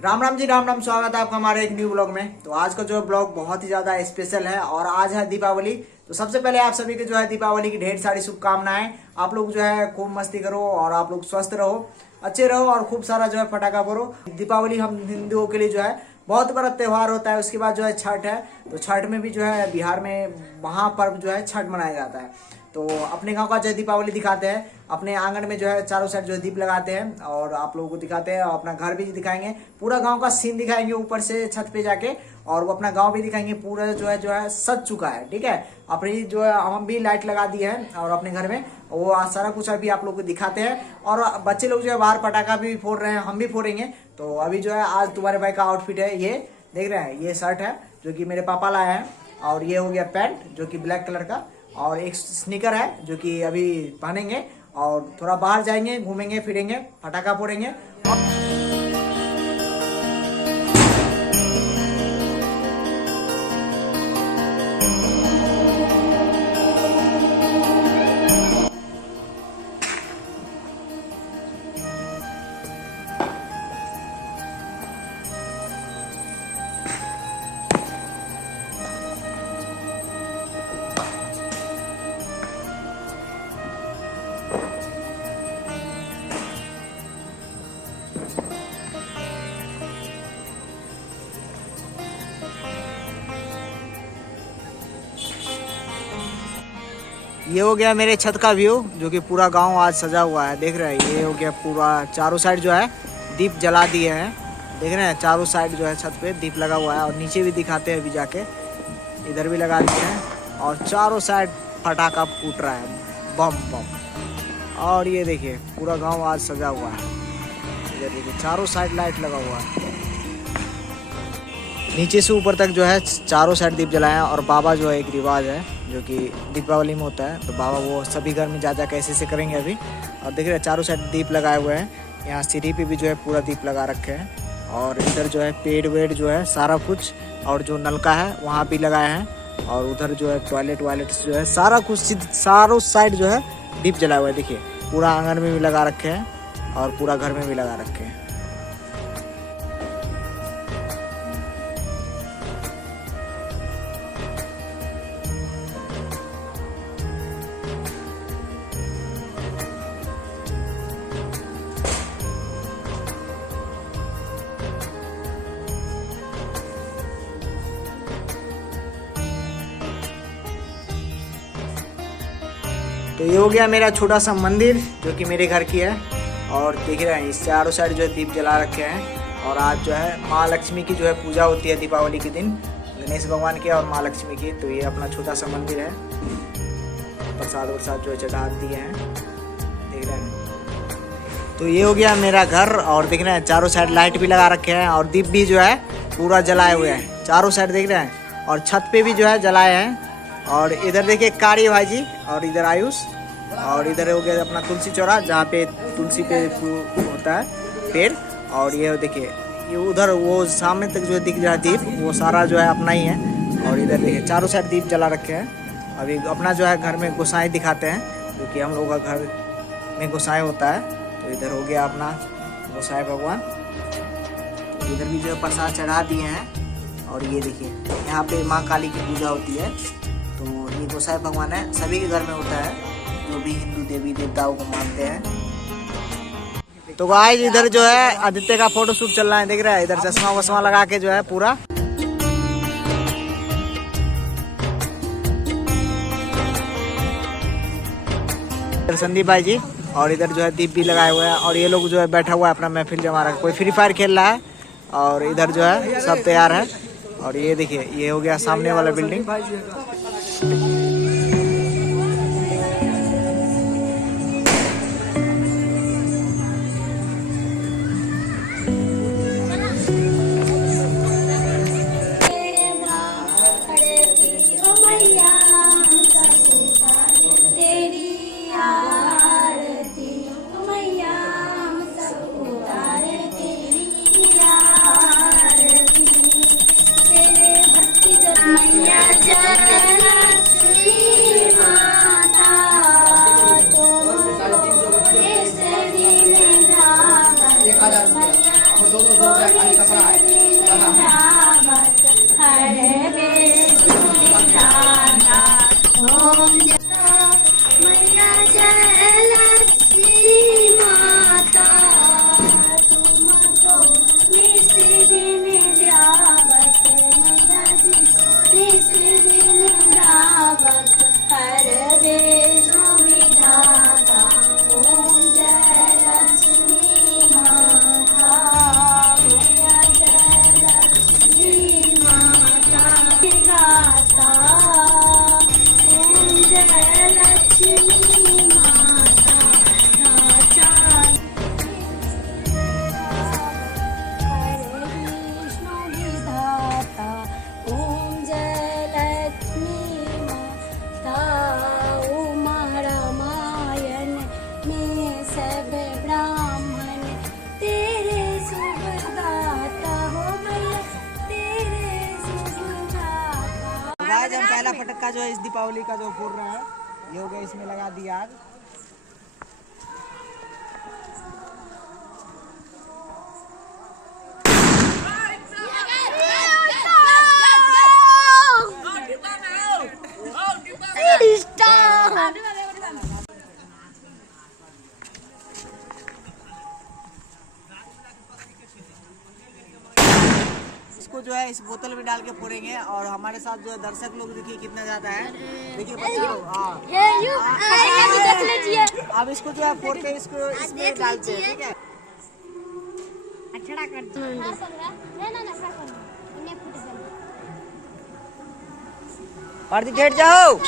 राम राम जी, राम राम। स्वागत है आपका हमारे एक न्यू ब्लॉग में। तो आज का जो ब्लॉग बहुत ही ज्यादा स्पेशल है और आज है दीपावली। तो सबसे पहले आप सभी के जो है दीपावली की ढेर सारी शुभकामनाएं। आप लोग जो है खूब मस्ती करो और आप लोग स्वस्थ रहो, अच्छे रहो और खूब सारा जो है पटाखा फोड़ो। दीपावली हम हिंदुओं के लिए जो है बहुत बड़ा त्योहार होता है। उसके बाद जो है छठ है, तो छठ में भी जो है बिहार में महापर्व जो है छठ मनाया जाता है। तो अपने गांव का जो है दीपावली दिखाते हैं, अपने आंगन में जो है चारों साइड जो है दीप लगाते हैं और आप लोगों को दिखाते हैं और अपना घर भी दिखाएंगे, पूरा गांव का सीन दिखाएंगे ऊपर से छत पे जाके, और वो अपना गांव भी दिखाएंगे। पूरा जो है सज चुका है, ठीक है। अपनी जो है हम भी लाइट लगा दी है और अपने घर में वो सारा कुछ अभी आप लोग को दिखाते हैं। और बच्चे लोग जो है बाहर पटाखा भी फोड़ रहे हैं, हम भी फोड़ेंगे। तो अभी जो है आज तुम्हारे भाई का आउटफिट है, ये देख रहे हैं, ये शर्ट है जो कि मेरे पापा लाए हैं, और ये हो गया पैंट जो कि ब्लैक कलर का, और एक स्नीकर है जो कि अभी पहनेंगे और थोड़ा बाहर जाएंगे, घूमेंगे फिरेंगे, पटाखा फोड़ेंगे। ये हो गया मेरे छत का व्यू, जो कि पूरा गांव आज सजा हुआ है, देख रहे हैं। ये हो गया पूरा, चारों साइड जो है दीप जला दिए हैं, देख रहे हैं। चारों साइड जो है छत पे दीप लगा हुआ है, और नीचे भी दिखाते हैं अभी जाके, इधर भी लगा दिए हैं। और चारों साइड पटाखा फूट रहा है, बम बम। और ये देखिए पूरा गाँव आज सजा हुआ है, इधर देखिए चारों साइड लाइट लगा हुआ है। नीचे से ऊपर तक जो है चारों साइड दीप जलाए हैं। और बाबा जो है, एक रिवाज है जो कि दीपावली में होता है, तो बाबा वो सभी घर में जा कैसे से करेंगे अभी। और देख रहे हैं चारों साइड दीप लगाए हुए हैं। यहाँ सीढ़ी पे भी जो है पूरा दीप लगा रखे हैं, और इधर जो है पेड़ वेड़ जो है सारा कुछ, और जो नलका है वहाँ भी लगाए हैं। और उधर जो है टॉयलेट वायलेट जो है सारा कुछ, चारों साइड जो है दीप जलाए हुए हैं। देखिए पूरा आंगन में भी लगा रखे हैं और पूरा घर में भी लगा रखे हैं। तो ये हो गया मेरा छोटा सा मंदिर जो कि मेरे घर की है। और देख रहे हैं इस चारों साइड जो है दीप जला रखे हैं। और आज जो है माँ लक्ष्मी की जो है पूजा होती है दीपावली के दिन, गणेश भगवान की और माँ लक्ष्मी की। तो ये अपना छोटा सा मंदिर है, प्रसाद वरसाद जो है चढ़ा दिए हैं, देख रहे हैं। तो ये हो गया मेरा घर, और देख रहे हैं चारों साइड लाइट भी लगा रखे हैं और दीप भी जो है पूरा जलाए हुए हैं चारों साइड, देख रहे हैं। और छत पे भी जो है जलाए हैं। और इधर देखिए कारी भाई जी, और इधर आयुष, और इधर हो गया अपना तुलसी चौरा जहाँ पे तुलसी पे होता है पेड़। और ये देखिए ये उधर वो सामने तक जो दिख रहा है दीप, वो सारा जो है अपना ही है। और इधर देखिए चारों साइड दीप जला रखे हैं। अभी अपना जो है घर में गोसाई दिखाते हैं, जो कि हम लोग का घर में गोसाई होता है। तो इधर हो गया अपना गोसाई भगवान, तो इधर भी जो है प्रसाद चढ़ा दिए हैं। और ये देखिए यहाँ पे माँ काली की पूजा होती है। तो ये गोसाई भगवान है, सभी के घर में होता है जो भी हिंदू देवी देवताओं को मानते हैं। तो गाइस इधर जो है आदित्य का फोटो शूट चल रहा है, देख रहा है। इधर चश्मा वश्मा लगा के जो है पूरा। इधर संदीप भाई जी, और इधर जो है दीप भी लगाए हुए हैं। और ये लोग जो है बैठा हुआ है अपना महफिल जमा रहा है, कोई फ्री फायर खेल रहा है। और इधर जो है सब तैयार है। और ये देखिए ये हो गया सामने वाला बिल्डिंग। पहला पटक्का जो है इस दीपावली का जो फोड़ रहा है, ये हो गया, इसमें लगा दिया आग। इसको जो है इस बोतल में डाल के फोड़ेंगे और हमारे साथ जो है दर्शक लोग देखिए कितना ज्यादा है, देखिए बच्चों। अब इसको जो है फोड़ के इसको इसमें डालते हैं, ठीक है। प्रदीप गेट जाओ।